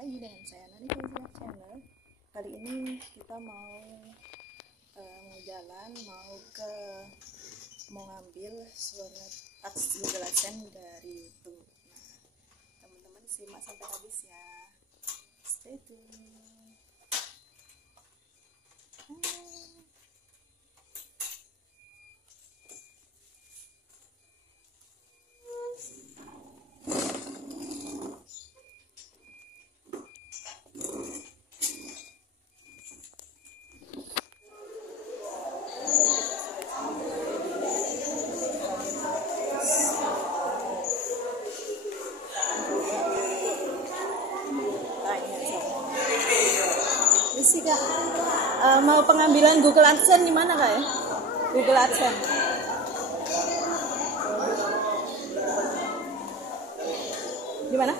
lagi dengan saya Nani Fauziah Channel. Kali ini kita mau ngambil surat taksi belasan dari YouTube. Nah, teman-teman simak sampai habis ya. Stay tune. Isi kak, mau pengambilan Google AdSense di mana kak ya? Google AdSense. Di mana?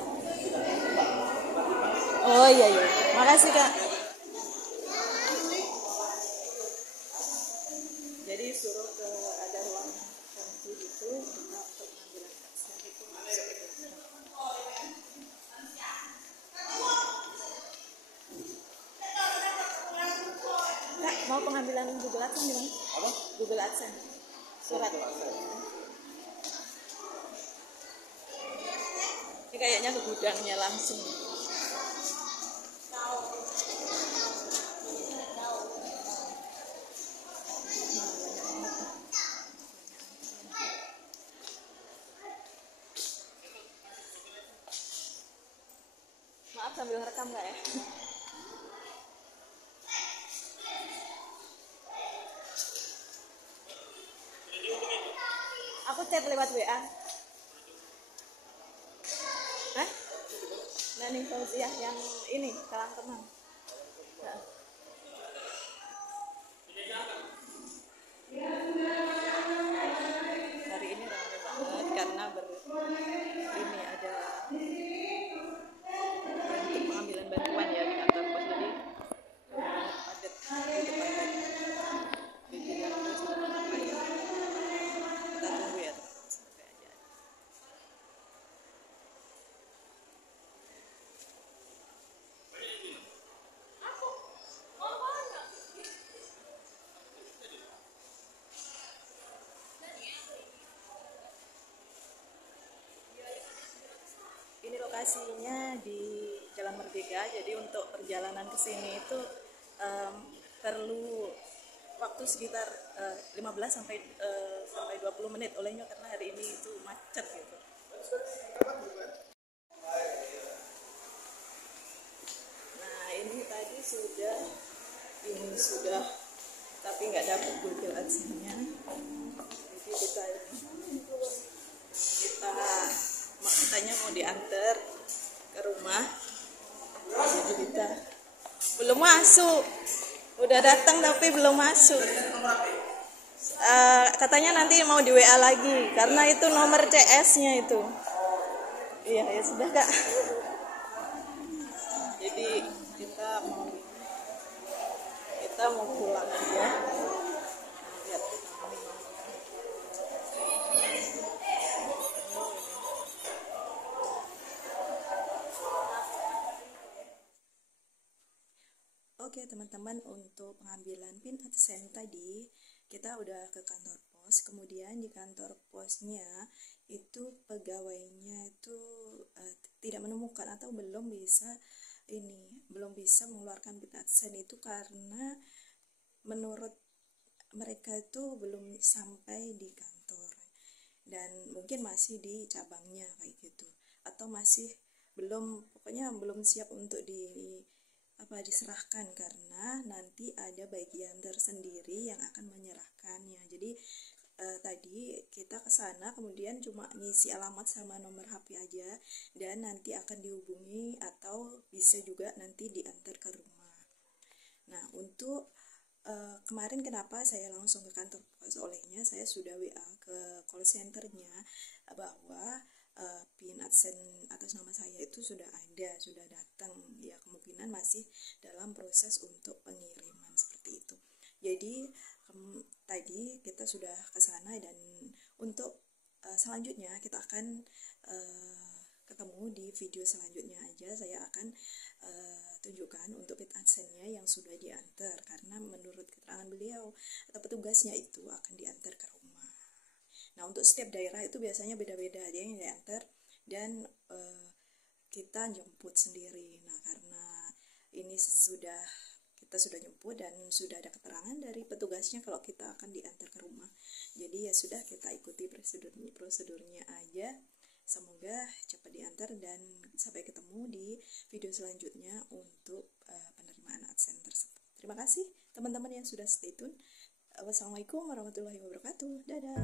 Oh iya, makasih kak. Jadi suruh ke ada ruang tertentu gitu untuk pengambilan AdSense itu masuk ke Kak, mau pengambilan Google AdSense di mana? Apa? Google AdSense. Surat. Ini kayaknya ke gudangnya langsung. Maaf sambil rekam nggak ya? Aku chat lewat WA. Hah? Nani Fauziah yang ini, Kalang Kemang. Nah. Hari ini ramai banget karena ini ada untuk pengambilan bantuan ya di kantor pos, jadi padat di depan tadi. Jadi kita sudah ramai ya. Kita tunggu ya sampai aja. Ini lokasinya di Jalan Merdeka, jadi untuk perjalanan ke sini itu perlu waktu sekitar 15 sampai 20 menit olehnya karena hari ini itu macet gitu. Nah, ini tadi sudah tapi nggak dapat Google AdSense-nya. Jadi katanya mau diantar ke rumah, jadi kita belum masuk, udah datang tapi belum masuk. Katanya nanti mau di WA lagi karena itu nomor CS-nya itu. Iya ya sudah kak. Jadi kita mau pulang aja. Lihat. Oke teman-teman, untuk pengambilan PIN AdSense tadi kita udah ke kantor pos, kemudian di kantor posnya itu pegawainya itu tidak menemukan atau belum bisa mengeluarkan PIN AdSense itu karena menurut mereka itu belum sampai di kantor dan mungkin masih di cabangnya kayak gitu, atau masih pokoknya belum siap untuk diserahkan karena nanti ada bagian tersendiri yang akan menyerahkannya. Jadi tadi kita ke sana kemudian cuma ngisi alamat sama nomor HP aja dan nanti akan dihubungi atau bisa juga nanti diantar ke rumah. Nah, untuk kemarin kenapa saya langsung ke kantor pos, olehnya saya sudah WA ke call centernya bahwa PIN AdSense atas nama saya itu sudah datang ya, kemungkinan masih dalam proses untuk pengiriman seperti itu. Jadi tadi kita sudah ke sana dan untuk selanjutnya kita akan ketemu di video selanjutnya aja. Saya akan tunjukkan untuk pit adsense-nya yang sudah diantar, karena menurut keterangan beliau atau petugasnya itu akan diantar ke rumah. Nah, untuk setiap daerah itu biasanya beda-beda, ada yang diantar dan kita jemput sendiri. Nah, karena ini kita sudah jemput dan sudah ada keterangan dari petugasnya kalau kita akan diantar ke rumah, jadi ya sudah, kita ikuti prosedurnya aja. Semoga cepat diantar dan sampai ketemu di video selanjutnya untuk penerimaan AdSense tersebut. Terima kasih teman-teman yang sudah stay tune. Wassalamualaikum warahmatullahi wabarakatuh. Dadah.